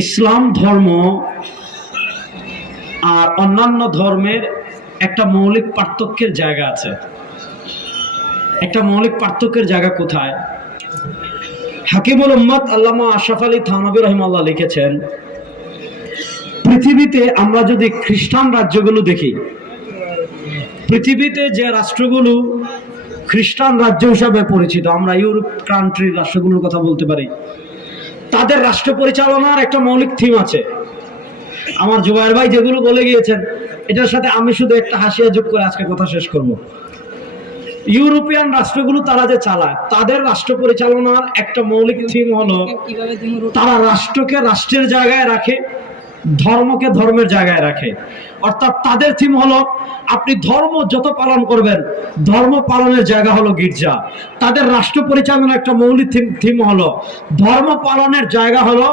ইসলাম ধর্ম আর অন্যান্য ধর্মের একটা মৌলিক পার্থক্যের জায়গা আছে। একটা মৌলিক পার্থক্যের জায়গা কোথায়? হাকিমুল উম্মত আল্লামা আশরাফ আলী থানভী রাহিমাহুল্লাহ লিখেছেন, পৃথিবীতে আমরা যদি খ্রিস্টান রাজ্যগুলো দেখি, পৃথিবীতে যে রাষ্ট্রগুলো খ্রিস্টান রাজ্য হিসাবে পরিচিত, আমরা ইউরোপ কান্ট্রির রাষ্ট্রগুলোর কথা বলতে পারি, তাদের রাষ্ট্র পরিচালনার একটা মৌলিক থিম আছে। আমার জুবায়ের ভাই যেগুলো বলে গিয়েছেন, এটার সাথে আমি শুধু একটা হাসিয়া যোগ করে আজকে কথা শেষ করব। ইউরোপিয়ান রাষ্ট্রগুলো তারা যে চালায়, তাদের রাষ্ট্র পরিচালনার একটা মৌলিক থিম হলো তারা রাষ্ট্রকে রাষ্ট্রের জায়গায় রাখে, ধর্মকে ধর্মের জায়গায় রাখে। অর্থাৎ তাদের থিম হলো আপনি ধর্ম যত পালন করবেন, ধর্ম পালনের জায়গা হলো গির্জা। তাদের রাষ্ট্র পরিচালনার একটা মৌলিক থিম হলো ধর্ম পালনের জায়গা হলো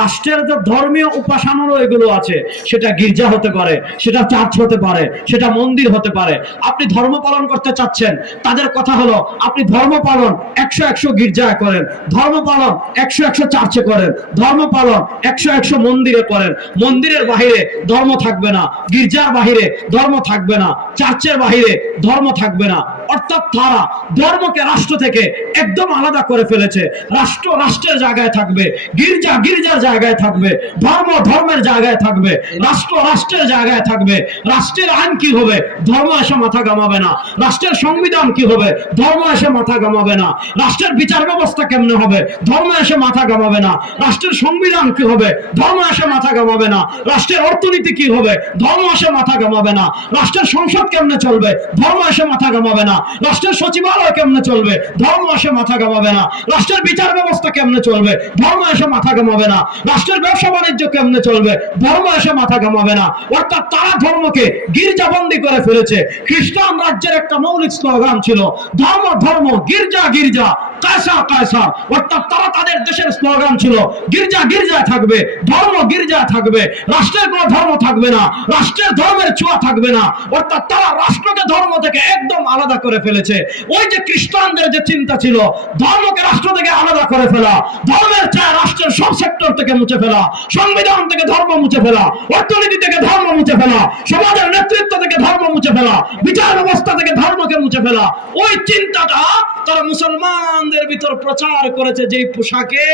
রাষ্ট্রের যে ধর্মীয় উপাসনারও এগুলো আছে, সেটা গির্জা হতে পারে, সেটা চার্চ হতে পারে, সেটা মন্দির হতে পারে। আপনি ধর্ম পালন করতে চাচ্ছেন, তাদের কথা হলো আপনি ধর্ম পালন 100 গির্জায় করেন, ধর্ম পালন 100 চার্চে করেন, ধর্ম পালন 100 মন্দিরে করেন। মন্দিরের বাহিরে ধর্ম থাকবে না, গির্জার বাহিরে ধর্ম থাকবে না, চার্চের বাহিরে ধর্ম থাকবে না। অর্থাৎ তারা ধর্মকে রাষ্ট্র থেকে একদম আলাদা করে ফেলেছে। রাষ্ট্র রাষ্ট্রের জায়গায় থাকবে, গির্জা গির্জার জায়গায় থাকবে, ধর্ম ধর্মের জায়গায় থাকবে, রাষ্ট্র রাষ্ট্রের জায়গায় থাকবে। রাষ্ট্রের আইন কি হবে, ধর্ম এসে মাথা ঘামাবে না। রাষ্ট্রের সংবিধান কি হবে, ধর্ম এসে মাথা ঘামাবে না। রাষ্ট্রের বিচার ব্যবস্থা কেমনে হবে, ধর্ম এসে মাথা ঘামাবে না। রাষ্ট্রের সংবিধান কি হবে, ধর্ম এসে মাথা ঘামাবে না। রাষ্ট্রের অর্থনীতি কি হবে, ধর্ম এসে মাথা ঘামাবে না। রাষ্ট্রের সংসদ কেমনে চলবে, ধর্ম এসে মাথা ঘামাবে না। রাষ্ট্রের সচিবালয় কেমনে চলবে, ধর্ম এসে মাথা ঘামাবে না। রাষ্ট্রের বিচার ব্যবস্থা কেমনে চলবে, ধর্ম এসে মাথা ঘামাবে না। রাষ্ট্রের ব্যবসা বাণিজ্য কেমনে চলবে, ধর্ম এসে মাথা ঘামাবে না। অর্থাৎ তারা ধর্মকে গির্জাবন্দি করে ফেলেছে। খ্রিস্টান রাজ্যের একটা মৌলিক স্লোগান ছিল ধর্ম ধর্ম, গির্জা গির্জা, কায়সা কায়সা। অর্থাৎ তারা তাদের দেশের স্লোগান ছিল গির্জা গির্জায় থাকবে, ধর্ম গির্জায় থাকবে, রাষ্ট্রের কোনো ধর্ম থাকবে না, রাষ্ট্রের ধর্মের ছোঁয়া থাকবে না। অর্থাৎ তারা রাষ্ট্রকে ধর্ম থেকে একদম আলাদা করে ফেলেছে। ওই যে খ্রিস্টানদের যে চিন্তা ছিল ধর্মকে রাষ্ট্র থেকে আলাদা করে ফেলা, ধর্মের চায় রাষ্ট্রের সব সেক্টর থেকে মুছে ফেলা, সংবিধান থেকে ধর্ম মুছে ফেলা, অর্থনীতি থেকে ধর্ম মুছে ফেলা, সমাজের নেতৃত্ব থেকে ধর্ম মুছে ফেলা, বিচার ব্যবস্থা থেকে ধর্মকে মুছে ফেলা, ওই চিন্তাটা তারা মুসলমানদের ভিতর প্রচার করেছে। যেই পোশাকে,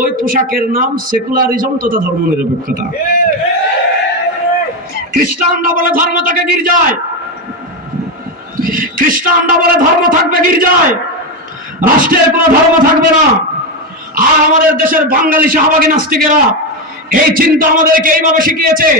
ওই পোশাকের নাম সেকুলারিজম তথা ধর্মনিরপেক্ষতা। খ্রিস্টানরা বলে ধর্ম থাকে গির্জায়, খ্রিস্টানরা বলে ধর্ম থাকবে গির্জায়, রাষ্ট্রের কোনো ধর্ম থাকবে না। আর আমাদের দেশের বাঙালি শাহবাগী নাস্তিকেরা এই চিন্তা আমাদেরকে এইভাবে শিখিয়েছে।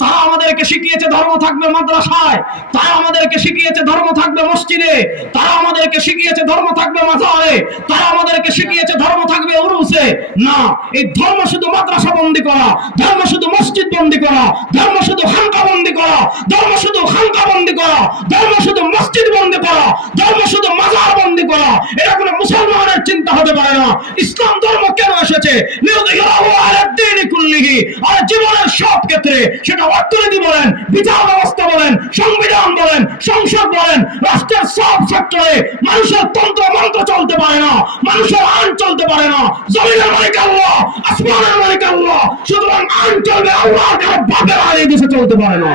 তারা আমাদেরকে শিখিয়েছে ধর্ম থাকবে মাদ্রাসায়, তারা আমাদেরকে শিখিয়েছে ধর্ম থাকবে মসজিদে, তারা আমাদেরকে শিখিয়েছে ধর্ম থাকবে মাজারে, তারা আমাদেরকে শিখিয়েছে ধর্ম থাকবে উরুসে। না, এই ধর্ম শুধু মাদ্রাসা বন্দি করা, ধর্ম শুধু মসজিদ বন্দি করা, ধর্ম শুধু খানকা বন্দি করা, ধর্ম শুধু খানকা বন্দি করা, ধর্ম শুধু মসজিদ বন্দি করা, ধর্ম শুধু মাজার বন্দি করা, এটা কোনো মুসলমানের চিন্তা হতে পারে না। ইসলাম ধর্ম কেন এসেছে? লিউযহিরাহু আলা দ্বীনি কুল্লিহি। আর জীবনের সব ক্ষেত্রে, সেটা অর্থনীতি বলেন, বিচার ব্যবস্থা বলেন, সংবিধান বলেন, সংসদ বলেন, রাষ্ট্রের সব সেক্টরে মানুষের তন্ত্র মন্ত্র চলতে পারে না, মানুষের আইন চলতে পারে না। জমিনের মালিক আল্লাহ, আসমানের মালিক আল্লাহ, সুতরাং আইন চলবে আল্লাহর কারো বাপের আইন এই দেশে চলতে পারে না।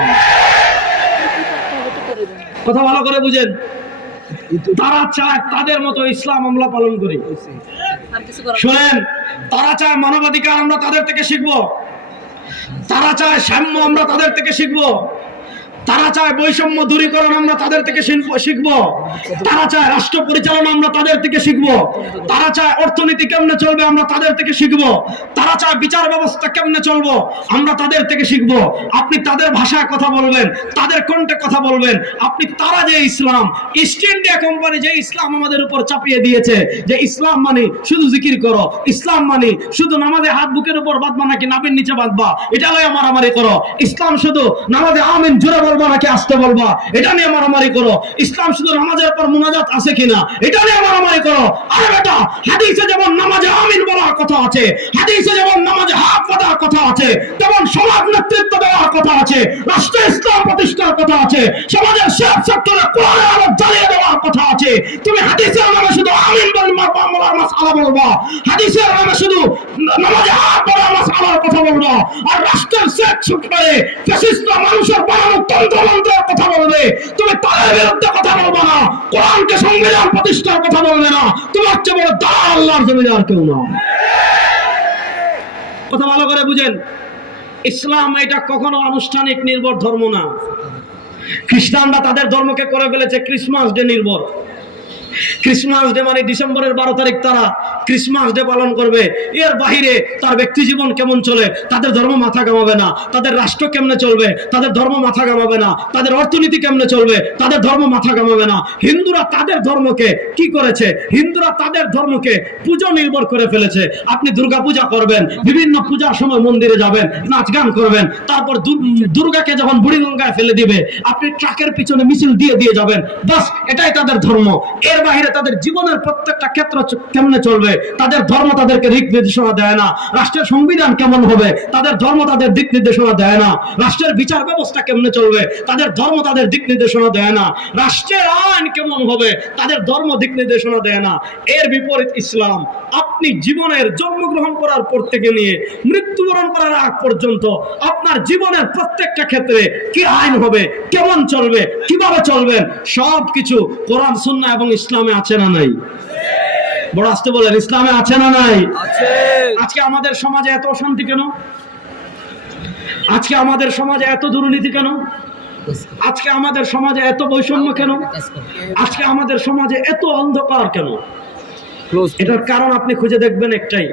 কথা ভালো করে বুঝেন। তারা চায় তাদের মতো ইসলাম আমরা পালন করি। শুনেন, তারা চায় মানবাধিকার আমরা তাদের থেকে শিখবো, তারা চায় সাম্য আমরা তাদের থেকে শিখবো, তারা চায় বৈষম্য দূরীকরণ আমরা তাদের থেকে শিখবো, তারা চায় রাষ্ট্র পরিচালনা আমরা তাদের থেকে শিখবো, তারা চায় অর্থনীতি কেমনে চলবে আমরা তাদের থেকে শিখবো, তারা চায় বিচার ব্যবস্থা কেমনে চলবো আমরা তাদের থেকে শিখবো। আপনি তাদের ভাষায় কথা বলবেন, তাদের কণ্ঠে কথা বলবেন। আপনি তারা যে ইসলাম, ইস্ট ইন্ডিয়া কোম্পানি যে ইসলাম আমাদের উপর চাপিয়ে দিয়েছে, যে ইসলাম মানে শুধু জিকির করো, ইসলাম মানে শুধু নামাজে হাত বুকের উপর বাঁধবা নাকি নাভির নিচে বাঁধবা, এটা লয়ে মারামারি করো। ইসলাম শুধু নামাজে আমিন জোরে বলবা নাকি আসতে বলবা, এটা নিয়ে মারামারি করো। ইসলাম শুধু নামাজের পর মুনাজাত আছে কিনা, এটা নিয়ে মারামারি করো। আরে বেটা, হাদিসে যেমন নামাজে আমিন বলার কথা আছে, হাদিসে যেমন নামাজে হাত পাতার কথা আছে, তেমন সমাজ নেতৃত্ব দেওয়ার কথা আছে, রাষ্ট্রে ইসলাম প্রতিষ্ঠার কথা আছে, সমাজের সব সেক্টরে কোরআনের আলো জ্বালিয়ে দেওয়ার কথা আছে। তুমি হাদিসের নামে শুধু আমিন বলার মাসআলা বলবা, হাদিসের নামে শুধু নামাজে হাত বলার মাসআলার কথা বলবো, আর রাষ্ট্রের সেট শুট করে ফ্যাসিস্ট মানুষের বানানো তন্ত্রের কথা বলবে, তুমি তাদের বিরুদ্ধে কথা বলবো না, কোরআনকে সংবিধান প্রতিষ্ঠার কথা বলবে না, তোমার চেয়ে বড় দাঁড়া আল্লাহর জমিনে আর কেউ না। কথা ভালো করে বুঝেন, ইসলাম এটা কখনো আনুষ্ঠানিক নির্ভর ধর্ম না। খ্রিস্টানরা তাদের ধর্মকে করে ফেলেছে ক্রিসমাস ডে নির্ভর। ক্রিসমাস ডে মানে ডিসেম্বরের 12 তারিখ তারা ক্রিসমাস ডে পালন করবে, এর বাহিরে তার ব্যক্তি জীবন কেমন চলে তাদের ধর্ম মাথা ঘামাবে না, তাদের রাষ্ট্র কেমনে চলবে তাদের ধর্ম মাথা ঘামাবে না, তাদের অর্থনীতি কেমনে চলবে তাদের ধর্ম মাথা ঘামাবে না। হিন্দুরা তাদের ধর্মকে কি করেছে, হিন্দুরা তাদের ধর্মকে পূজা নির্ভর করে ফেলেছে। আপনি দুর্গা পূজা করবেন, বিভিন্ন পূজার সময় মন্দিরে যাবেন, নাচ গান করবেন, তারপর দুর্গাকে যখন বুড়িগঙ্গায় ফেলে দিবে আপনি ট্রাকের পিছনে মিছিল দিয়ে দিয়ে যাবেন, বাস এটাই তাদের ধর্ম। এর বাহিরে তাদের জীবনের প্রত্যেকটা ক্ষেত্র কেমনে চলবে তাদের ধর্ম তাদেরকে দিক নির্দেশনা দেয় না। রাষ্ট্রের সংবিধান কেমন হবে তাদের ধর্ম তাদের দিক নির্দেশনা দেয় না। রাষ্ট্রের বিচার ব্যবস্থা কেমনে চলবে তাদের ধর্ম তাদের দিক নির্দেশনা দেয় না। রাষ্ট্রের আইন কেমন হবে তাদের ধর্ম দিক নির্দেশনা দেয় না। এর বিপরীত ইসলাম, আপনি জীবনের জন্মগ্রহণ করার পর থেকে নিয়ে মৃত্যুবরণ করার আগ পর্যন্ত আপনার জীবনের প্রত্যেকটা ক্ষেত্রে কি আইন হবে, কেমন চলবে, কিভাবে চলবেন, সবকিছু কোরআন সুন্নাহ এবং ইসলামে আছে না নাই? বড় আস্তে বলেন, ইসলামে আছে না নাই? আজকে আমাদের সমাজে এত অশান্তি কেন? আজকে আমাদের সমাজে এত দুর্নীতি কেন? আজকে আমাদের সমাজে এত বৈষম্য কেন? আজকে আমাদের সমাজে এত অন্ধকার কেন? এটার কারণ আপনি খুঁজে দেখবেন একটাই,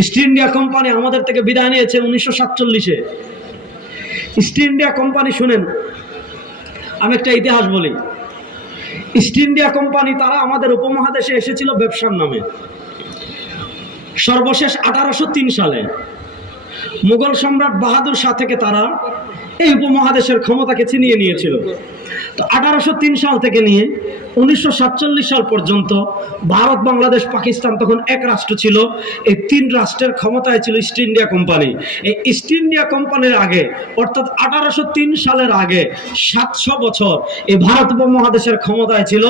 ইস্ট ইন্ডিয়া কোম্পানি আমাদের থেকে বিদায় নিয়েছে 1947-এ। ইস্ট ইন্ডিয়া কোম্পানি, শুনেন আমি একটা ইতিহাস বলি। ইস্ট ইন্ডিয়া কোম্পানি তারা আমাদের উপমহাদেশে এসেছিল ব্যবসার নামে। সর্বশেষ 1803 সালে মুঘল সম্রাট বাহাদুর শাহ থেকে তারা এই উপমহাদেশের ক্ষমতাকে ছিনিয়ে নিয়েছিল। তো 1803 সাল থেকে নিয়ে 1947 সাল পর্যন্ত ভারত, বাংলাদেশ, পাকিস্তান তখন এক রাষ্ট্র ছিল। এই 3 রাষ্ট্রের ক্ষমতায় ছিল ইস্ট ইন্ডিয়া কোম্পানি। এই ইস্ট ইন্ডিয়া কোম্পানির আগে, অর্থাৎ 1803 সালের আগে 700 বছর এই ভারত উপমহাদেশের ক্ষমতায় ছিল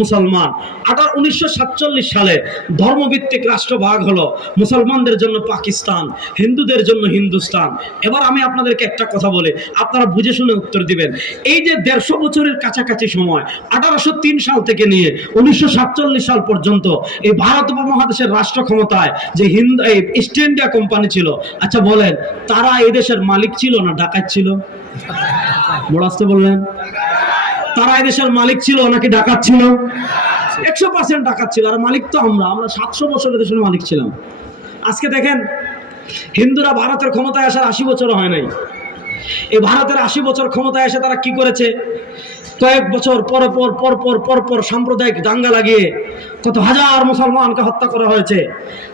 মুসলমান। 1947 সালে ধর্মভিত্তিক রাষ্ট্র ভাগ হলো, মুসলমানদের জন্য পাকিস্তান, হিন্দুদের জন্য হিন্দুস্তান। এবার আমি আপনাদেরকে একটা কথা বলি, আপনারা বুঝে শুনে উত্তর দিবেন। এই যে 150 বছরের কাছাকাছি সময়, 1803 সাল থেকে নিয়ে 1947 সাল পর্যন্ত এই ভারত উপমহাদেশের রাষ্ট্র ক্ষমতায় যে ইস্ট ইন্ডিয়া কোম্পানি ছিল, আচ্ছা বলেন তারা এই দেশের মালিক ছিল না ডাকাত ছিল? বড় আস্তে বললেন, তারা এই দেশের মালিক ছিল নাকি ডাকাত ছিল? 100% ডাকাত ছিল, আর মালিক তো আমরা 700 বছরের দেশের মালিক ছিলাম। আজকে দেখেন, হিন্দুরা ভারতের ক্ষমতায় আসার 80 বছর হয় নাই। এই ভারতের 80 বছর ক্ষমতায় এসে তারা কি করেছে, কয়েক বছর পর সাম্প্রদায়িক দাঙ্গা লাগিয়ে কত হাজার মুসলমানকে হত্যা করা হয়েছে।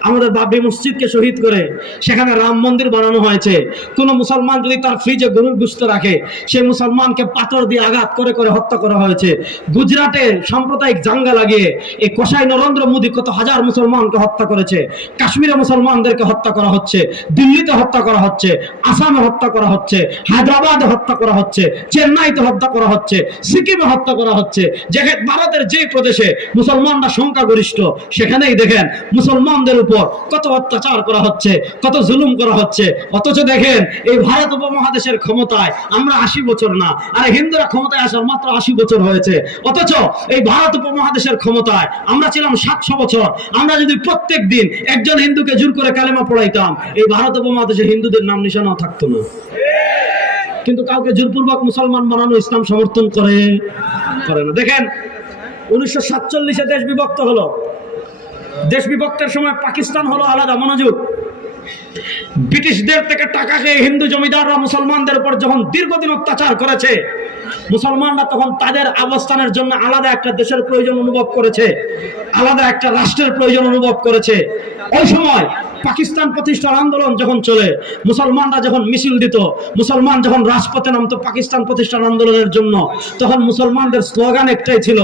আমাদের বাবরি মসজিদকে শহীদ করে সেখানে রাম মন্দির বানানো হয়েছে। কোন মুসলমান যদি তার ফ্রিজে গরুর গোশত রাখে, সেই মুসলমানকে পাথর দিয়ে আঘাত করে করে হত্যা করা হয়েছে। গুজরাটে সাম্প্রদায়িক দাঙ্গা লাগিয়ে এই কসাই নরেন্দ্র মোদী কত হাজার মুসলমানকে হত্যা করেছে। কাশ্মীরে মুসলমানদেরকে হত্যা করা হচ্ছে, দিল্লিতে হত্যা করা হচ্ছে, আসামে হত্যা করা হচ্ছে, হায়দ্রাবাদে হত্যা করা হচ্ছে, চেন্নাইতে হত্যা করা হচ্ছে, সিকিমে হত্যা করা হচ্ছে। যেখানে ভারতের যে প্রদেশে মুসলমানরা সংখ্যাগরিষ্ঠ, সেখানেই দেখেন মুসলমানদের উপর কত অত্যাচার করা হচ্ছে, কত জুলুম করা হচ্ছে। অথচ দেখেন এই ভারত উপমহাদেশের ক্ষমতায় আমরা 80 বছর না, আর হিন্দুরা ক্ষমতায় আসার মাত্র 80 বছর হয়েছে। অথচ এই ভারত উপমহাদেশের ক্ষমতায় আমরা ছিলাম 700 বছর। আমরা যদি প্রত্যেক দিন একজন হিন্দুকে জোর করে কালেমা পড়াইতাম, এই ভারত উপমহাদেশে হিন্দুদের নাম নিশানাও থাকতো না। কিন্তু কাউকে জোরপূর্বক মুসলমান বানানো ইসলাম সমর্থন করে না। দেখেন 1947-এ দেশ বিভক্ত হলো। দেশ বিভক্তের সময় পাকিস্তান হলো আলাদা। মনোযোগ, ব্রিটিশদের থেকে টাকা খেয়ে হিন্দু জমিদাররা মুসলমানদের উপর যখন দীর্ঘদিন অত্যাচার করেছে, মুসলমানরা তখন তাদের অবস্থানের জন্য আলাদা একটা দেশের প্রয়োজন অনুভব করেছে, আলাদা একটা রাষ্ট্রের প্রয়োজন অনুভব করেছে। ওই সময় পাকিস্তান প্রতিষ্ঠার আন্দোলন যখন চলে, মুসলমানরা যখন মিছিল দিত, মুসলমান যখন রাজপথে নামতো পাকিস্তান প্রতিষ্ঠার আন্দোলনের জন্য, তখন মুসলমানদের স্লোগান একটাই ছিল,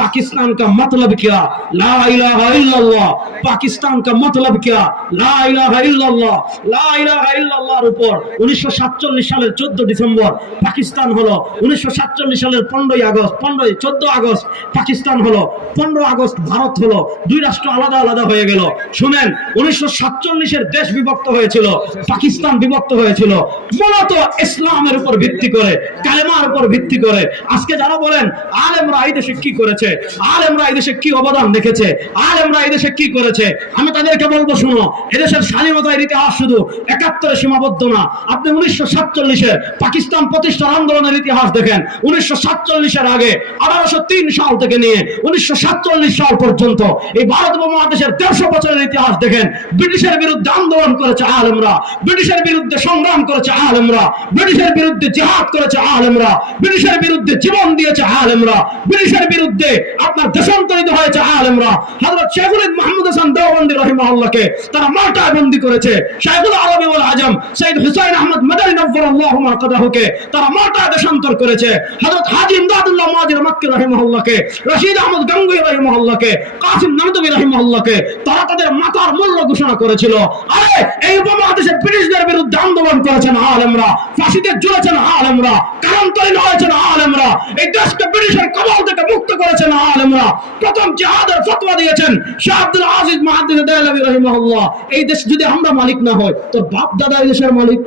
পাকিস্তান কা মতলব কিয়া লা ইলাহা ইল্লাল্লাহ, পাকিস্তান কা মতলব কিয়া লা ইলাহা ইল্লাল্লাহ। লা ইলাহা ইল্লাল্লাহর উপর 1947 সালের 14 ডিসেম্বর পাকিস্তান হলো, 1947 সালের 14 আগস্ট পাকিস্তান হলো, 15 আগস্ট ভারত হলো। দুই রাষ্ট্র আলাদা আলাদা হয়ে গেল। শুনেন, 1947 1947-এর দেশ বিভক্ত হয়েছিল, পাকিস্তান বিভক্ত হয়েছিল মূলত ইসলামের উপর ভিত্তি করে, কালেমার উপর ভিত্তি করে। আজকে যারা বলেন আলেমরা এই দেশে কি করেছে, আলেমরা এই দেশে কি অবদান রেখেছে, আলেমরা এই দেশে কি করেছে, আমি তাদেরকে বলবো শুনো, এদেশের স্বাধীনতার ইতিহাস শুধু 71-এ সীমাবদ্ধ না। আপনি 1947-এর পাকিস্তান প্রতিষ্ঠার আন্দোলনের ইতিহাস দেখেন। 1947-এর আগে 1803 সাল থেকে নিয়ে 1947 সাল পর্যন্ত এই ভারত উপমহাদেশের 150 বছরের ইতিহাস দেখেন। ব্রিটিশের বিরুদ্ধে আন্দোলন করেছে আলেমরা, ব্রিটিশের বিরুদ্ধে সংগ্রাম করেছে আলেমরা, ব্রিটিশের বিরুদ্ধে জিহাদ করেছে আলেমরা, ব্রিটিশের বিরুদ্ধে জীবন দিয়েছে আলেমরা, ব্রিটিশের বিরুদ্ধে আপনার দেশান্তরিত হয়েছে আলেমরা। হযরত শেখুল মাহমুদ হাসান দেওবন্দি রাহিমাহুল্লাহকে তারা মার্টায় বন্দী করেছে। শাইখুল আরবি ওয়াল আজম সৈয়দ হুসাইন আহমদ মাদানী নওয়ারাল্লাহু মারকাদাহুকে তারা মার্টায় দেশান্তর করেছে। হযরত হাজী ইমদাদুল্লাহ মুহাজির মক্কি রাহিমাহুল্লাহকে, রশিদ আহমদ গঙ্গুই রাহিমাহুল্লাহকে, কাসিম নানদবী রাহিমাহুল্লাহকে তারা তাদের মাথার মূল্য ঘোষণা করেছিল। আরে এই উপমহাদেশে ব্রিটিশদের বিরুদ্ধে আন্দোলন করেছেন আলেমরা, ফাঁসিতে ঝুলেছেন আলেমরা, কারান্তরিত হয়েছেন আলেমরা, এই দেশকে ব্রিটিশের কবল থেকে মুক্ত করেছেন আলেমরা। প্রথম জিহাদের ফতোয়া দিয়েছেন শাহ আব্দুল আজিজ মুহাদ্দিস দেহলভী রাহিমাহুল্লাহ। এই দেশ যদি আমরা মালিক না হই তো বাপ দাদা এই দেশের মালিক।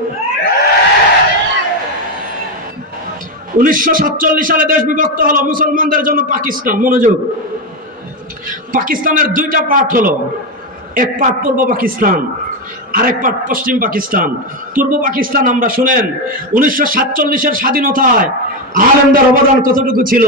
1947 সালে দেশ বিভক্ত হলো, মুসলমানদের জন্য পাকিস্তান। মনোযোগ, পাকিস্তানের দুইটা পার্ট হলো, এক পার্ট পূর্ব পাকিস্তান, আরেক পার্ট পশ্চিম পাকিস্তান। পূর্ব পাকিস্তান আমরা শুনেন 1947-এর স্বাধীনতায় আলেমদের অবদান কতটুকু ছিল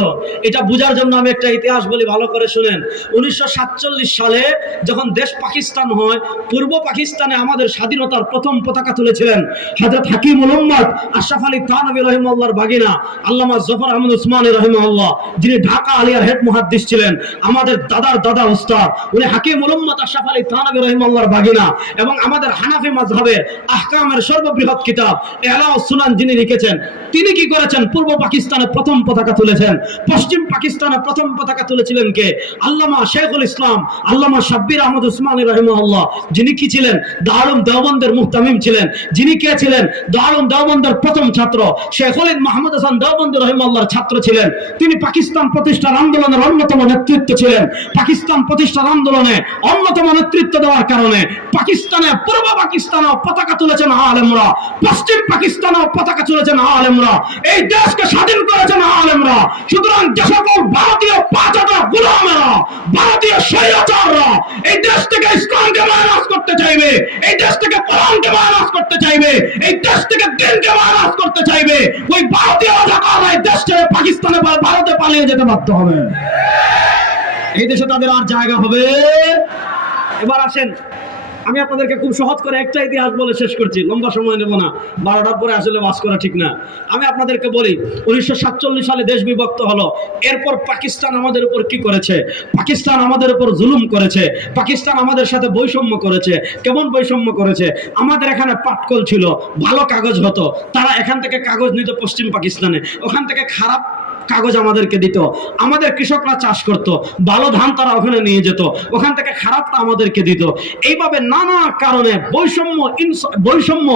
এটা বোঝার জন্য আমি একটা ইতিহাস বলি, ভালো করে শুনেন। 1947 সালে যখন দেশ পাকিস্তান হয়, পূর্ব পাকিস্তানে আমাদের স্বাধীনতার প্রথম পতাকা তুলেছিলেন হযরত হাকিমুল উম্মত আশরাফ আলী থানভী রাহিমাহুল্লাহর বাগিনা আল্লামা জফর আহমদ উসমানী রাহিমাহুল্লাহ, যিনি ঢাকা আলিয়ার হেড মুহাদ্দিস ছিলেন, আমাদের দাদার দাদা উস্তাদ, উনি হাকিমুল উম্মত আশরাফ আলী থানভী রাহিমাহুল্লাহর বাগিনা এবং আমাদের হানাফি মাযহাবের আহকামের সর্ববৃহৎ কিতাব ইলাউস সুনান যিনি লিখেছেন, তিনি কি করেছেন? পূর্ব পাকিস্তানে প্রথম পতাকা তুলেছেন। পশ্চিম পাকিস্তানে প্রথম পতাকা তুলেছিলেন কে? আল্লামা শেখুল ইসলাম আল্লামা শাব্বির আহমদ উসমানী রাহিমাহুল্লাহ, যিনি কি ছিলেন? দারুল দেওবন্দের মুহতামিম ছিলেন। যিনি কে ছিলেন? দারুল দেওবন্দের প্রথম ছাত্র শেখুল মাহমুদ হাসান দেওবন্দি রাহিমাহুল্লাহর ছাত্র ছিলেন। তিনি পাকিস্তান প্রতিষ্ঠার আন্দোলনের অন্যতম নেতৃত্ব ছিলেন। পাকিস্তান প্রতিষ্ঠার আন্দোলনে অন্যতম নেতৃত্ব দেওয়ার কারণে পাকিস্তানে, পূর্ব পাকিস্তানেও পতাকা তুলেছেন আলেমরা, পশ্চিম পাকিস্তানেও পতাকা তুলেছেন আলেমরা, এই দেশকে স্বাধীন করেছেন আলেমরা। সুতরাং যে সকল ভারতীয় পাঁচটা গোলামেরা, ভারতীয় স্বৈরাচাররা এই দেশ থেকে ইসলামকে মাইনাস করতে চাইবে, এই দেশ থেকে কোরআনকে মাইনাস করতে চাইবে, এই দেশ থেকে দিনকে মাইনাস করতে চাইবে, ওই ভারতীয় রাজাকাররা এই দেশ থেকে পাকিস্তানে বা ভারতে পালিয়ে যেতে বাধ্য হবে। এই দেশে তাদের আর জায়গা হবে। এবার আসেন, আমি আপনাদেরকে খুব সহজ করে একটা ইতিহাস বলে শেষ করছি, লম্বা সময় নেব না, 12টার পরে আসলে বাস করা ঠিক না। আমি আপনাদেরকে বলি 1947 সালে দেশ বিভক্ত হলো, এরপর পাকিস্তান আমাদের উপর কি করেছে? পাকিস্তান আমাদের উপর জুলুম করেছে, পাকিস্তান আমাদের সাথে বৈষম্য করেছে। কেমন বৈষম্য করেছে? আমাদের এখানে পাটকল ছিল, ভালো কাগজ হতো, তারা এখান থেকে কাগজ নিত পশ্চিম পাকিস্তানে, ওখান থেকে খারাপ কাগজ আমাদেরকে দিত। আমাদের কৃষকরা চাষ করত, ভালো ধান তারা ওখানে নিয়ে যেত, ওখান থেকে খারাপটা আমাদেরকে দিত। এইভাবে নানা কারণে বৈষম্য,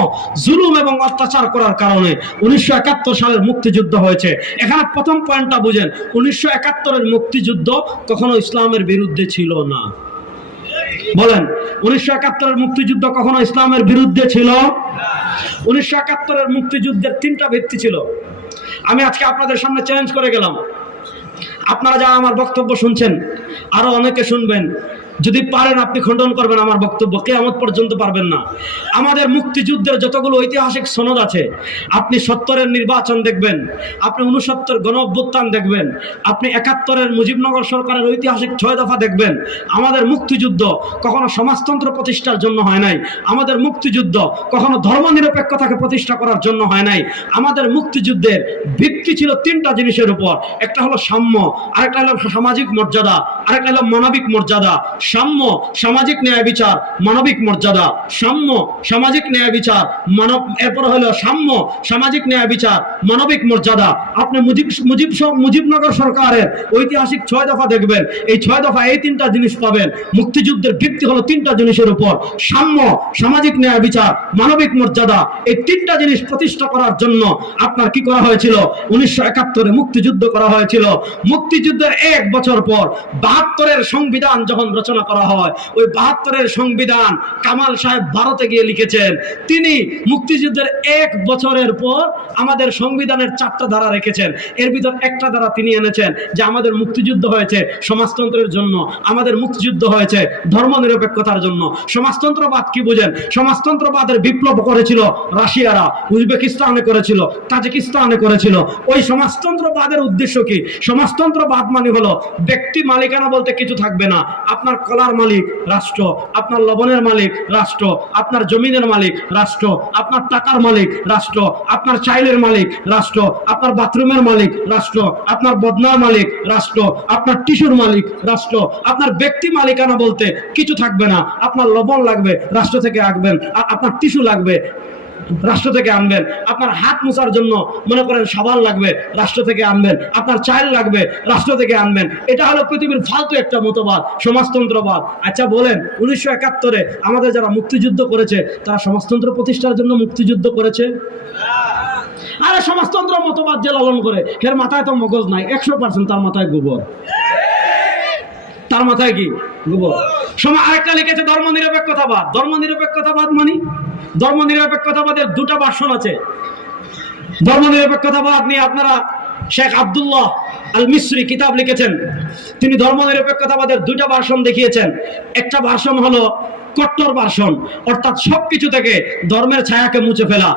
জুলুম এবং অত্যাচার করার কারণে 1971 সালের মুক্তিযুদ্ধ হয়েছে। এখানে প্রথম পয়েন্টটা বুঝেন, 1971-এর মুক্তিযুদ্ধ কখনো ইসলামের বিরুদ্ধে ছিল না। বলেন, 1971-এর মুক্তিযুদ্ধ কখনো ইসলামের বিরুদ্ধে ছিল? 1971-এর মুক্তিযুদ্ধের 3টা ভিত্তি ছিল। আমি আজকে আপনাদের সামনে চ্যালেঞ্জ করে গেলাম, আপনারা যারা আমার বক্তব্য শুনছেন, আরো অনেকে শুনবেন, যদি পারেন আপনি খণ্ডন করবেন আমার বক্তব্য, কিয়ামত পর্যন্ত পারবেন না। আমাদের মুক্তিযুদ্ধের যতগুলো ঐতিহাসিক সনদ আছে, আপনি 70-এর নির্বাচন দেখবেন, আপনি 69 গণ অভ্যুত্থান দেখবেন, আপনি 71-এর মুজিবনগর সরকারের ঐতিহাসিক 6 দফা দেখবেন। আমাদের মুক্তিযুদ্ধ কখনো সমাজতন্ত্র প্রতিষ্ঠার জন্য হয় নাই, আমাদের মুক্তিযুদ্ধ কখনো ধর্মনিরপেক্ষতাকে প্রতিষ্ঠা করার জন্য হয় নাই। আমাদের মুক্তিযুদ্ধের ভিত্তি ছিল 3টা জিনিসের উপর, একটা হলো সাম্য, আরেকটা হলো সামাজিক মর্যাদা, আরেকটা হলো মানবিক মর্যাদা। সাম্য, সামাজিক ন্যায় বিচার, মানবিক মর্যাদা। সাম্য, সামাজিক ন্যায় বিচার, এরপর হলো সাম্য, সামাজিক ন্যায় বিচার, মানবিক মর্যাদা। আপনি মুজিবনগর সরকারের ঐতিহাসিক 6 দফা দেখবেন, এই 6 দফা এই 3টা জিনিস পাবেন। মুক্তিযুদ্ধের ভিত্তি হলো 3টা জিনিসের উপর, সাম্য, সামাজিক ন্যায় বিচার, মানবিক মর্যাদা। এই 3টা জিনিস প্রতিষ্ঠা করার জন্য আপনার কি করা হয়েছিল? 1971-এ মুক্তিযুদ্ধ করা হয়েছিল। মুক্তিযুদ্ধের 1 বছর পর 72-এর সংবিধান যখন রচনা আলোচনা করা হয়। ওই ৭২-এর সংবিধান কামাল সাহেব ভারতে গিয়ে লিখেছেন। তিনি মুক্তিযুদ্ধের 1 বছরের পর আমাদের সংবিধানের 4টা ধারা রেখেছেন। এর ভিতর একটা ধারা তিনি এনেছেন যে আমাদের মুক্তিযুদ্ধ হয়েছে সমাজতন্ত্রের জন্য, আমাদের মুক্তিযুদ্ধ হয়েছে ধর্মনিরপেক্ষতার জন্য। সমাজতন্ত্রবাদ কি বুঝেন? সমাজতন্ত্রবাদের বিপ্লব করেছিল রাশিয়ারা, উজবেকিস্তানে করেছিল, তাজিকিস্তানে করেছিল। ওই সমাজতন্ত্রবাদের উদ্দেশ্য কি? সমাজতন্ত্রবাদ মানে হলো ব্যক্তি মালিকানা বলতে কিছু থাকবে না। আপনার কলার মালিক রাষ্ট্র, আপনার লবণের মালিক রাষ্ট্র, আপনার জমিনের মালিক রাষ্ট্র, আপনার টাকার মালিক রাষ্ট্র, আপনার চাইলের মালিক রাষ্ট্র, আপনার বাথরুমের মালিক রাষ্ট্র, আপনার বদনার মালিক রাষ্ট্র, আপনার টিস্যুর মালিক রাষ্ট্র। আপনার ব্যক্তি মালিকানা বলতে কিছু থাকবে না। আপনার লবণ লাগবে রাষ্ট্র থেকে আনবেন, আপনার টিস্যু লাগবে রাষ্ট্র থেকে আনবেন, আপনার হাত মোছার জন্য মনে করেন সাবান লাগবে রাষ্ট্র থেকে আনবেন, আপনার চাইল লাগবে রাষ্ট্র থেকে আনবেন। এটা হলো পৃথিবীর ফালতু একটা মতবাদ, সমাজতন্ত্রবাদ। আচ্ছা বলেন, 1971-এ আমাদের যারা মুক্তিযুদ্ধ করেছে তারা সমাজতন্ত্র প্রতিষ্ঠার জন্য মুক্তিযুদ্ধ করেছে? আরে সমাজতন্ত্র মতবাদ যে লালন করে এর মাথায় তো মগজ নাই, 100% তার মাথায় গোবর। তার মাথায় কি গোবর? আরেকটা লিখেছে ধর্মনিরপেক্ষতাবাদ। ধর্মনিরপেক্ষতাবাদ মানে ধর্মনিরপেক্ষতাবাদের 2টা ভার্সন আছে। ধর্মনিরপেক্ষতাবাদ নিয়ে আপনারা শেখ আব্দুল্লাহ আল মিসরি কিতাব লিখেছেন। তিনি ধর্মনিরপেক্ষতাবাদের 2টা ভার্সন দেখিয়েছেন। একটা ভার্সন হলো কট্টর ভার্সন, অর্থাৎ সবকিছু থেকে ধর্মের ছায়াকে মুছে ফেলা,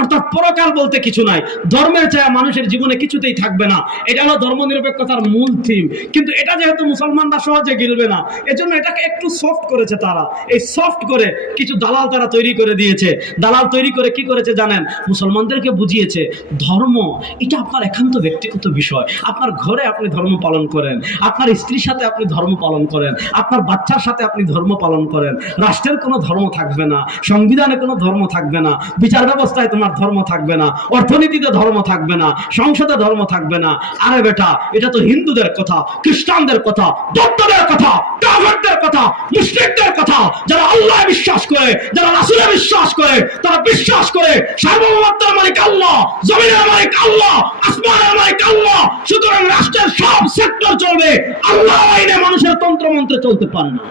অর্থাৎ পরকাল বলতে কিছু নাই, ধর্মের ছায়া মানুষের জীবনে কিছুতেই থাকবে না। এটা হলো ধর্মনিরপেক্ষতার মূল থিম। কিন্তু এটা যেহেতু মুসলমানরা সহজে গিলবে না, এজন্য এটাকে একটু সফট করেছে তারা। এই সফট করে কিছু দালাল তারা তৈরি করে দিয়েছে। দালাল তৈরি করে কি করেছে জানেন? মুসলমানদেরকে বুঝিয়েছে ধর্ম এটা আপনার একান্ত ব্যক্তিগত বিষয়। আপনার ঘরে আপনি ধর্ম পালন করেন, আপনার স্ত্রীর সাথে আপনি ধর্ম পালন করেন, আপনার বাচ্চার সাথে আপনি ধর্ম পালন করেন। রাষ্ট্রের কোনো ধর্ম থাকবে না, সংবিধানে কোনো ধর্ম থাকবে না, বিচার ব্যবস্থায় তোমার ধর্ম থাকবে না, অর্থনীতিতে ধর্ম থাকবে না, সংসদে ধর্ম থাকবে না। আরে বেটা, এটা তো হিন্দুদের কথা, খ্রিস্টানদের কথা, বৌদ্ধদের কথা, কাফেরদের কথা, মুশরিকদের কথা। যারা আল্লাহ বিশ্বাস করে, যারা রাসূলে বিশ্বাস করে, তারা বিশ্বাস করে সার্বভৌমত্বের মালিক আল্লাহ, জমিনের মালিক আল্লাহ, আসমানের মালিক আল্লাহ। সুতরাং রাষ্ট্রের সব সেক্টর চলবে আল্লাহ আইনে, মানুষের তন্ত্রমন্ত্রে চলতে পারে না।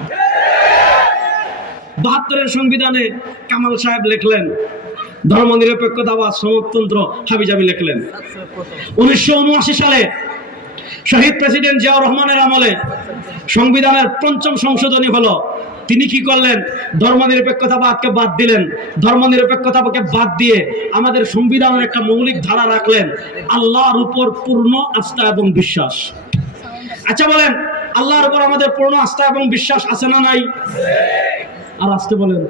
৭২-এর সংবিধানে কামাল সাহেব লিখলেন ধর্মনিরপেক্ষতাবাদ, সমাজতন্ত্র হাবিজাবি লিখলেন। 1979 সালে শহীদ প্রেসিডেন্ট জিয়াউর রহমানের আমলে সংবিধানের ৫ম সংশোধনী হলো। তিনি কি করলেন? ধর্মনিরপেক্ষতাবাদকে বাদ দিলেন। ধর্মনিরপেক্ষতাকে বাদ দিয়ে আমাদের সংবিধানের একটা মৌলিক ধারা রাখলেন, আল্লাহর উপর পূর্ণ আস্থা এবং বিশ্বাস। আচ্ছা বলেন, আল্লাহর উপর আমাদের পূর্ণ আস্থা এবং বিশ্বাস আছে না নাই? আর আসতে বলেন,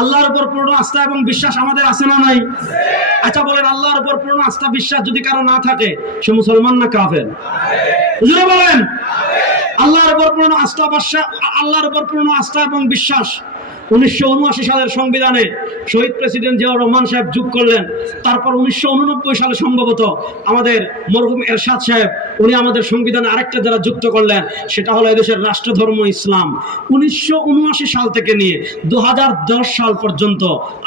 আল্লাহর উপর পূর্ণ আস্থা এবং বিশ্বাস আমাদের আছে না নাই? আচ্ছা বলেন, আল্লাহর উপর পূর্ণ আস্থা বিশ্বাস যদি কারো না থাকে, সে মুসলমান না কাফের? হুজুরে বলেন, আল্লাহর উপর পূর্ণ আস্থা এবং বিশ্বাস 1979 সালের সংবিধানে শহীদ প্রেসিডেন্ট জিয়াউর রহমান সাহেব যোগ করলেন। তারপর 1989 সালে সম্ভবত আমাদের মরহুম এরশাদ সাহেব উনি আমাদের সংবিধানে আরেকটা ধারা যুক্ত করলেন, সেটা হলো এদেশের রাষ্ট্রধর্ম ইসলাম। 1979 সাল থেকে নিয়ে 2010 সাল পর্যন্ত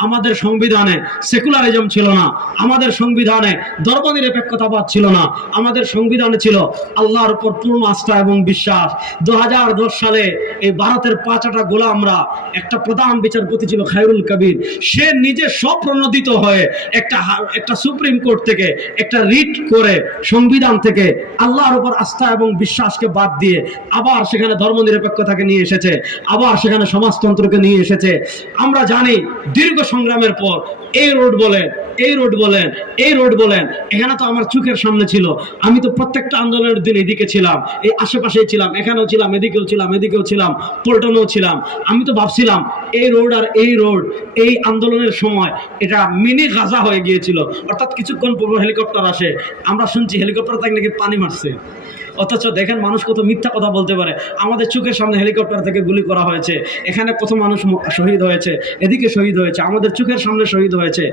আমাদের সংবিধানে সেকুলারিজম ছিল না, আমাদের সংবিধানে ধর্মনিরপেক্ষতাবাদ ছিল না, আমাদের সংবিধানে ছিল আল্লাহর উপর পূর্ণ আস্থা এবং বিশ্বাস। 2010 সালে এই ভারতের 5টা গোলামরা, একটা প্রধান বিচারপতি ছিল খায়রুল কবির, সে নিজে স্বপ্রণোদিত হয়ে একটা সুপ্রিম কোর্ট থেকে একটা রিট করে সংবিধান থেকে আল্লাহর উপর আস্থা এবং বিশ্বাসকে বাদ দিয়ে আবার সেখানে ধর্মনিরপেক্ষতাকে নিয়ে এসেছে, আবার সেখানে সমাজতন্ত্রকে নিয়ে এসেছে। আমরা জানি দীর্ঘ সংগ্রামের পর এই রোড বলেন, এখানে তো আমার চোখের সামনে ছিল। আমি তো প্রত্যেকটা আন্দোলনের দিন এদিকে ছিলাম, এই আশেপাশেই ছিলাম, এখানেও ছিলাম, এদিকেও ছিলাম, পল্টনেও ছিলাম। আমি তো ভাবছিলাম এই রোড এই আন্দোলনের সময় এটা মিনি গাজা হয়ে গিয়েছিল, অর্থাৎ কিছুক্ষণ পূর্ব হেলিকপ্টার আসে, আমরা শুনছি হেলিকপ্টার থেকে নাকি পানি মারছে। অথচ দেখেন মানুষ কত মিথ্যা কথা বলতে পারে। আমাদের চোখের সামনে হেলিকপ্টার থেকে গুলি করা হয়েছে, এখানে কত মানুষ শহীদ হয়েছে, এদিকে শহীদ হয়েছে, আমাদের চোখের সামনে শহীদ হয়েছে।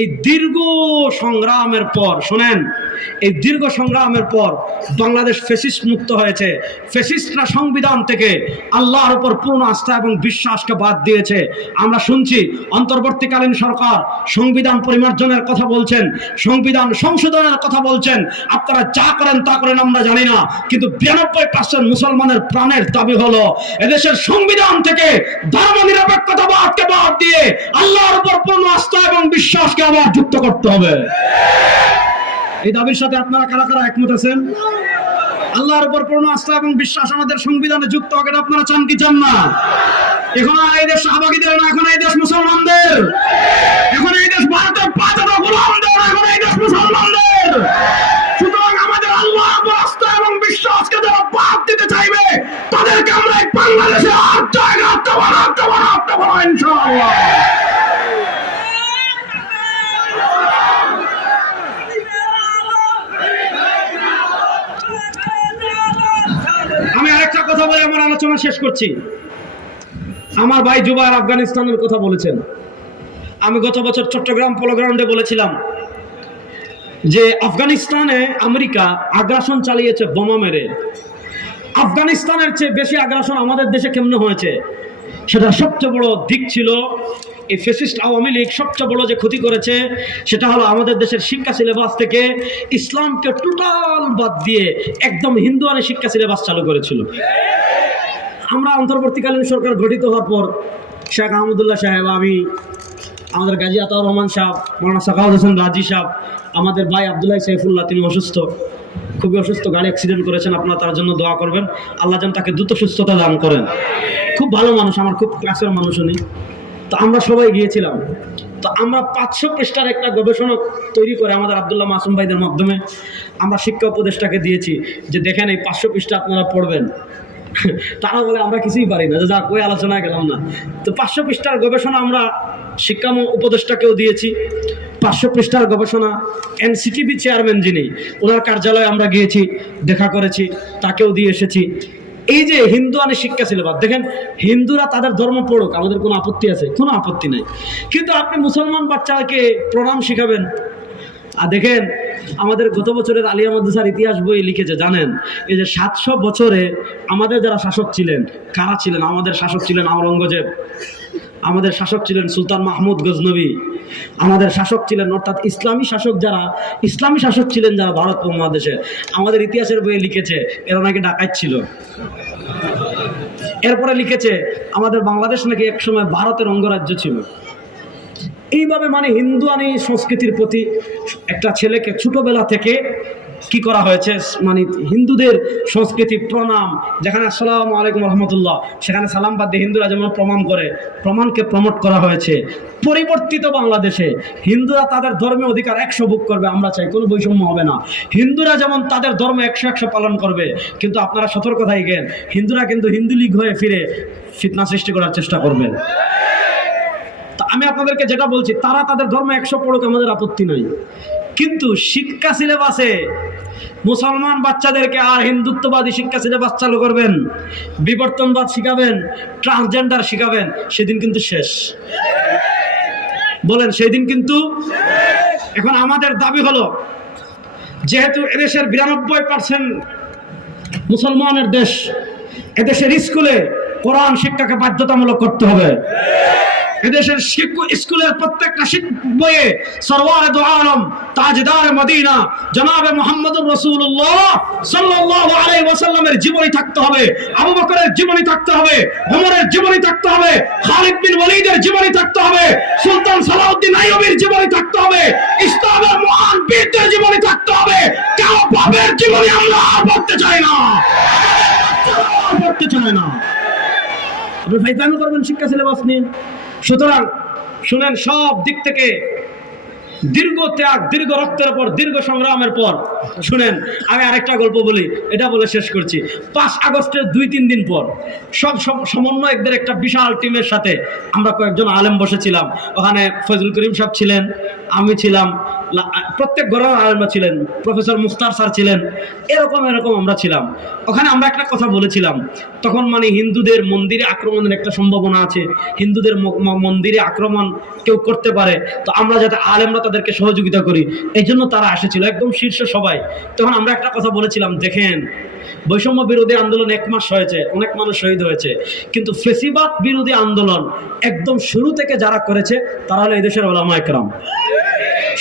এই দীর্ঘ সংগ্রামের পর, শোনেন, এই দীর্ঘ সংগ্রামের পর বাংলাদেশ ফ্যাসিস্ট মুক্ত হয়েছে। ফ্যাসিস্টরা সংবিধান থেকে আল্লাহর উপর পূর্ণ আস্থা এবং বিশ্বাসকে বাদ দিয়েছে। আমরা শুনছি অন্তর্বর্তীকালীন সরকার সংবিধান পরিমার্জনের কথা বলছেন, সংবিধান সংশোধনের কথা বলছেন। আপনারা যা করেন তা করেন আমরা জানি না, কিন্তু 92% মুসলমানের প্রাণের দাবি হলো এদেশের সংবিধান থেকে ধর্ম নিরপেক্ষতাবাদকে বাদ দিয়ে আল্লাহর উপর পূর্ণ আস্থা এবং বিশ্বাসকে আবার যুক্ত করতে হবে। এই দাবির সাথে আপনারা কারা কারা একমত আছেন? আল্লাহর উপর পূর্ণ আস্থা এবং বিশ্বাস আমাদের সংবিধানে যুক্ত হোক, এটা আপনারা চান কি চান না? এখন আর এই দেশ শাহবাগীদের না, এখন এই দেশ মুসলমানদের। এখন এই দেশ ভারতের পাঁচটা গোলামদের, এখন এই দেশ মুসলমানদের। সুতরাং আমাদের আল্লাহর উপর আস্থা এবং বিশ্বাসকে যারা বাদ দিতে চাইবে তাদেরকে আমরা এই বাংলাদেশে আর জায়গা দেবো না ইনশাআল্লাহ। আমি আরেকটা কথা বলে আমার আলোচনা শেষ করছি। আমার ভাই জুবায়ের আফগানিস্তানের কথা বলেছেন। আমি গত বছর চট্টগ্রাম পোলো গ্রাউন্ডে বলেছিলাম যে আফগানিস্তানে আমেরিকা আগ্রাসন চালিয়েছে বোমা মেরে। আফগানিস্তানের চেয়ে বেশি আগ্রাসন আমাদের দেশে কেমনে হয়েছে, সেটা সবচেয়ে বড় দিক ছিল এই ফ্যাসিস্ট আওয়ামী লীগ সবচেয়ে বড় যে ক্ষতি করেছে সেটা হলো আমাদের দেশের শিক্ষা সিলেবাস থেকে ইসলামকে টোটাল বাদ দিয়ে একদম হিন্দুয়ানি শিক্ষা সিলেবাস চালু করেছিল। আমরা অন্তর্বর্তীকালীন সরকার গঠিত হওয়ার পর শেখ আহমদুল্লাহ সাহেব, আমি, আমাদের গাজী আতাউর রহমান সাহেব, মৌলানা সাখাওয়াত হোসেন রাজি সাহেব, আমাদের ভাই আব্দুল্লাহ সাইফুল্লাহ, তিনি অসুস্থ, খুবই অসুস্থ, গাড়ি অ্যাক্সিডেন্ট করেছেন। আপনারা তার জন্য দোয়া করবেন, আল্লাহ যেন তাকে দ্রুত সুস্থতা দান করেন। খুব ভালো মানুষ, আমার খুব ক্লাসের মানুষ উনি। তো আমরা সবাই গিয়েছিলাম। তো আমরা 500 পৃষ্ঠার একটা গবেষণা তৈরি করে আমাদের আব্দুল্লাহ মাসুম ভাইদের মাধ্যমে আমরা শিক্ষা উপদেষ্টাকে দিয়েছি যে দেখেন এই 500 পৃষ্ঠা আপনারা পড়বেন। তারা বলে আমরা কিছুই পারি না, যাক ওই আলোচনায় গেলাম না। তো 500 পৃষ্ঠার গবেষণা আমরা শিক্ষা উপদেষ্টাকেও দিয়েছি। 500 পৃষ্ঠার গবেষণা এনসিটিভি চেয়ারম্যান যিনি, ওনার কার্যালয়ে আমরা গিয়েছি, দেখা করেছি, তাকেও দিয়ে এসেছি। এই যে হিন্দুয়ানি শিক্ষা সিলেবাস, দেখেন হিন্দুরা তাদের ধর্ম পড়ুক, আমাদের কোনো আপত্তি আছে? কোনো আপত্তি নাই। কিন্তু আপনি মুসলমান বাচ্চাকে প্রণাম শিখাবেন। আর দেখেন আমাদের গত বছরের আলিয়া মাদ্রাসার ইতিহাস বই লিখেছে, জানেন এই যে 700 বছরে আমাদের যারা শাসক ছিলেন কারা ছিলেন? আমাদের শাসক ছিলেন আওরঙ্গজেব, আমাদের শাসক ছিলেন সুলতান মাহমুদ গজনবী, আমাদের শাসক ছিলেন অর্থাৎ ইসলামী শাসক ছিলেন যারা ভারত উপমহাদেশে। আমাদের ইতিহাসের বইয়ে লিখেছে এরা নাকি ডাকাত ছিল। এরপরে লিখেছে আমাদের বাংলাদেশ নাকি একসময় ভারতের অঙ্গরাজ্য ছিল। এইভাবে মানে হিন্দুয়ানি সংস্কৃতির প্রতি একটা ছেলেকে ছোটবেলা থেকে কি করা হয়েছে, মানে হিন্দুদের সংস্কৃতি প্রণাম, যেখানে আসসালামু আলাইকুম রহমতুল্লাহ সেখানে সালাম বাদ দিয়ে হিন্দুরা যেমন প্রমাণকে প্রমোট করা হয়েছে। পরিবর্তিত বাংলাদেশে হিন্দুরা তাদের ধর্মীয় অধিকার 100 ভোগ করবে, আমরা চাই কোনো বৈষম্য হবে না। হিন্দুরা যেমন তাদের ধর্ম 100 পালন করবে, কিন্তু আপনারা সতর্ক থাকেন, হিন্দুরা কিন্তু হিন্দু লীগ হয়ে ফিরে ফিতনা সৃষ্টি করার চেষ্টা করবেন। আমি আপনাদেরকে যেটা বলছি, তারা তাদের ধর্ম 100 পড়ুক, আমাদের আপত্তি নাই, কিন্তু শিক্ষা সিলেবাসে মুসলমান বাচ্চাদেরকে আর হিন্দুত্ববাদী শিক্ষা সিলেবাস চালু করবেন, বিবর্তনবাদ শিখাবেন, ট্রান্সজেন্ডার শিখাবেন, সেদিন কিন্তু শেষ। বলেন সেদিন কিন্তু। এখন আমাদের দাবি হলো, যেহেতু এদেশের 92% মুসলমানের দেশ, এদেশের স্কুলে কোরআন শিক্ষাকে বাধ্যতামূলক করতে হবে। এদেশের স্কুলের প্রত্যেকটা বইয়ে সরওয়ারে দু আলম তাজদার মদিনা জনাবে মুহাম্মদুর রাসূলুল্লাহ সাল্লাল্লাহু আলাইহি ওয়াসাল্লামের জীবনী থাকতে হবে, আবু বকরের জীবনী থাকতে হবে, ওমরের জীবনী থাকতে হবে, খালিদ বিন ওয়ালিদের জীবনী থাকতে হবে, সুলতান সালাউদ্দিন আইয়ুবীর জীবনী থাকতে হবে, ইসলামের মহান বীরদের জীবনী থাকতে হবে। কেউ বাবের জীবনী আমরা আর পড়তে চাই না, আপনি ফাইজলামি করবেন শিক্ষা সিলেবাস নিয়ে। সুতরাং শুনেন, সব দিক থেকে দীর্ঘ ত্যাগ, দীর্ঘ রক্তের পর, দীর্ঘ সংগ্রামের পর শুনেন, আমি আরেকটা গল্প বলি, এটা বলে শেষ করছি। 5 আগস্টের 2-3 দিন পর সব সমন্বয়কদের একটা বিশাল টিমের সাথে আমরা কয়েকজন আলেম বসেছিলাম। ওখানে ফজলুল করিম সাহেব ছিলেন, আমি ছিলাম, প্রত্যেক ঘরের আলেমরা ছিলেন, প্রফেসর মুস্তার স্যার ছিলেন, এরকম আমরা ছিলাম। ওখানে আমরা একটা কথা বলেছিলাম, তখন মানে হিন্দুদের মন্দিরে আক্রমণের একটা সম্ভাবনা আছে, হিন্দুদের মন্দিরে আক্রমণ কেউ করতে পারে, তো আমরা যাতে আলেমরা তাদেরকে সহযোগিতা করি, এই জন্য তারা এসেছিল একদম শীর্ষ সবাই। তখন আমরা একটা কথা বলেছিলাম, দেখেন বৈষম্য বিরোধী আন্দোলন 1 মাস হয়েছে, অনেক মানুষ শহীদ হয়েছে, কিন্তু ফেসিবাদ বিরোধী আন্দোলন একদম শুরু থেকে যারা করেছে তারা হলো এদেশের উলামায়ে কেরাম।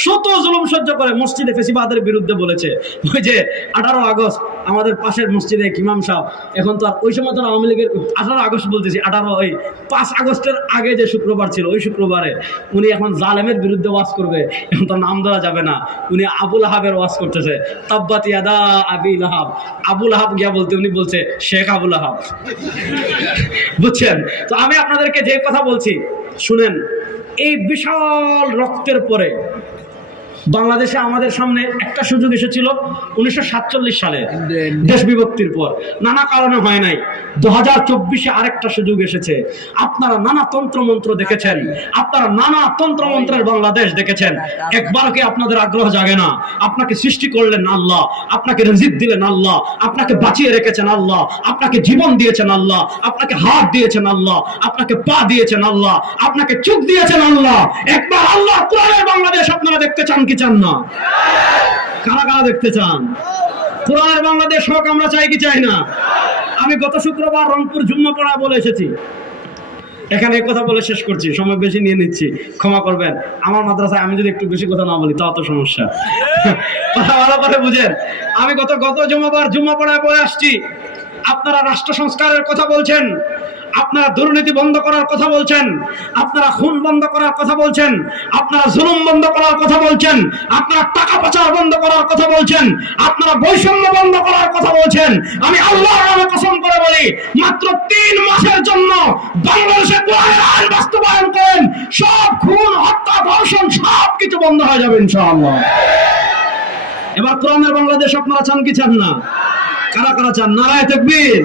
শত জুলুম সহ্য করে মসজিদে ফেসিবাদের বিরুদ্ধে বলেছে। ওই যে 18 আগস্ট আমাদের পাশের মসজিদে ইমাম সাহেব, এখন তো আর ওই সময় তো আওয়ামী লীগের 18 আগস্ট বলতেছি, 5 আগস্টের আগে যে শুক্রবার ছিল ওই শুক্রবারে উনি এখন জালেমের বিরুদ্ধে ওয়াজ করবে, এখন তো নাম দেওয়া যাবে না, উনি আবু লাহাবের ওয়াজ করতেছে। তাব্বাত ইয়াদা আবি লাহাব, আবু লাহাব গিয়া বলতে উনি বলছে শেখ আবু লাহাব। বুঝছেন? তো আমি আপনাদেরকে যে কথা বলছি শুনেন, এই বিশাল রক্তের পরে বাংলাদেশে আমাদের সামনে একটা সুযোগ এসেছিল 1947 সালে দেশ বিভক্তির পর, নানা কারণে হয় নাই। 2024-এ আরেকটা সুযোগ এসেছে। আপনারা নানা তন্ত্রমন্ত্র দেখেছেন, আপনারা নানা তন্ত্রমন্ত্রের বাংলাদেশ দেখেছেন, একবার কি আপনাদের আগ্রহ জাগে না? আপনাকে সৃষ্টি করলেন আল্লাহ, আপনাকে রিজিক দিলেন আল্লাহ, আপনাকে বাঁচিয়ে রেখেছেন আল্লাহ, আপনাকে জীবন দিয়েছেন আল্লাহ, আপনাকে হাত দিয়েছেন আল্লাহ, আপনাকে পা দিয়েছেন আল্লাহ, আপনাকে চোখ দিয়েছেন আল্লাহ। একবার আল্লাহ কোরআনের বাংলাদেশ আপনারা দেখতে চান কি চান না? কারা কারা দেখতে চান? কোরআনের বাংলাদেশ হোক আমরা চাই কি চাই না? আমি গত শুক্রবার রংপুর জুম্মা পড়ায় বলে এসেছি, এখানে এই কথা বলে শেষ করছি, সময় বেশি নিয়ে নিচ্ছি, ক্ষমা করবেন। আমার মাদ্রাসায় আমি যদি একটু বেশি কথা না বলি তাও তো সমস্যা। কথা ভালো করে বুঝেন। আমি গত জুম্মা পড়ায় বলে আসছি, আপনারা রাষ্ট্র সংস্কারের কথা বলছেন, আপনারা দুর্নীতি বন্ধ করার কথা বলছেন, আপনারা খুন বন্ধ করার কথা বলছেন, আপনারা জুলুম বন্ধ করার কথা বলছেন, আপনারা টাকা পাচার বন্ধ করার কথা বলছেন, আপনারা বৈষম্য বন্ধ করার কথা বলছেন। আমি আল্লাহর নামে কসম করে বলি, মাত্র 3 মাসের জন্য বাংলাদেশে কোরআনের আইন বাস্তবায়ন করেন, সব খুন, হত্যা, ধর্ষণ সব কিছু বন্ধ হয়ে যাবে ইনশাআল্লাহ। এবার কোরআনের বাংলাদেশ আপনারা চান কি চান না? কারা কারা চান? নারায়ে তাকবীর,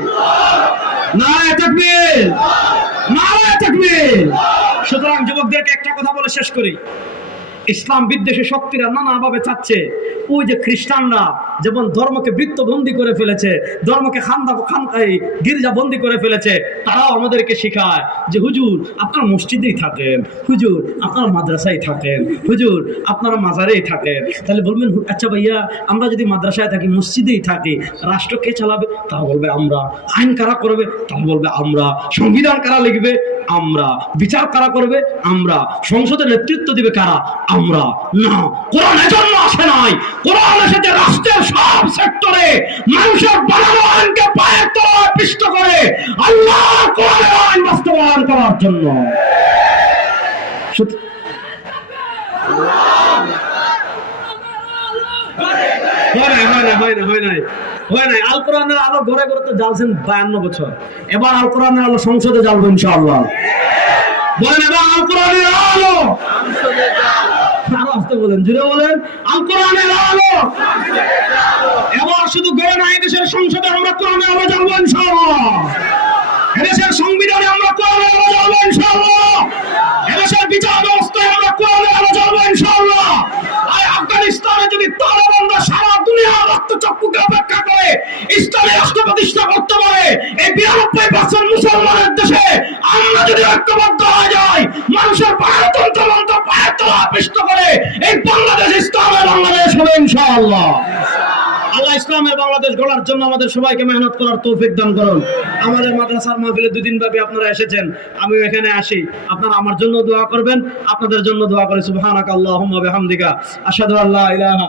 নারায়ে তাকবীর, নারায়ে তাকবীর। সুতরাং যুবকদেরকে একটা কথা বলে শেষ করি, ইসলাম বিদ্বেষী শক্তিরা নানাভাবে চাচ্ছে, ওই যে খ্রিস্টানরা যেমন ধর্মকে বৃত্তবন্দী করে ফেলেছে, ধর্মকে গির্জা বন্দী করে ফেলেছে, তারাও আমাদেরকে শেখায় যে হুজুর আপনারা মসজিদেই থাকেন, হুজুর আপনারা মাদ্রাসায় থাকেন, হুজুর আপনারা মাজারেই থাকেন। তাহলে বলবেন আচ্ছা ভাইয়া, আমরা যদি মাদ্রাসায় থাকি, মসজিদেই থাকি, রাষ্ট্র কে চালাবে? তা বলবে আমরা। আইন কারা করবে? তা বলবে আমরা। সংবিধান কারা লিখবে? আমরা। বিচার কারা করবে? আমরা। সংসদের নেতৃত্ব দিবে কারা? আমরা। না, কোরআন এজন্য আসে নাই। কোরআন এসেছে রাষ্ট্রের সব সেক্টরে মানুষের বানানো আইনকে পায়ের তলায় পিষ্ট করে আল্লাহর কোরআনের আইন বাস্তবায়ন করার জন্য। হয় নাই। আল কোরআনের আলো ঘরে ঘরে তো জ্বালছেন 52 বছর, এবার আল কোরআনের আলো সংসদে জ্বালবো ইনশাআল্লাহ। বলেন এবার আল কোরআনের আলো সংসদে জ্বালবো। আরো আসতে বলেন, জুড়ে বলেন, আল কোরআনের আলো। এবার শুধু ঘরে না, দেশের সংসদে আমরা কোরআনের আলো জ্বালবো ইনশাআল্লাহ। এদেশের সংবিধানে আমরা কোরআনের আলো জ্বালবো ইনশাআল্লাহ। এদেশের বিচার ব্যবস্থায় আমরা কোরআনের আলো জ্বালবো ইনশাআল্লাহ। আর আফগানিস্তানে যদি তালেবানরা সারা দুনিয়ার রক্তচক্ষুকে অপেক্ষা করে ইসলামী রাষ্ট্র প্রতিষ্ঠা করতে পারে, এই 92% মুসলমানের দেশে আমরা যদি ঐক্যবদ্ধ হয়ে যাই, মানুষের পায়তন্ত্র মন্ত্র পায়ের তলা পিষ্ট করে এই বাংলাদেশ ইসলামের বাংলাদেশ হবে ইনশাআল্লাহ। আল্লাহ ইসলামের বাংলাদেশ গড়ার জন্য আমাদের সবাইকে মেহনত করার তৌফিক দান করুন। আমাদের মাদ্রাসার মাহফিলে 2 দিন ব্যাপী আপনারা এসেছেন, আমিও এখানে আসি, আপনারা আমার জন্য দোয়া করবেন, আপনাদের জন্য দোয়া করি। সুবহানাকাল্লাহুম্মা বিহামদিকা আশহাদু আল্লা ইলাহা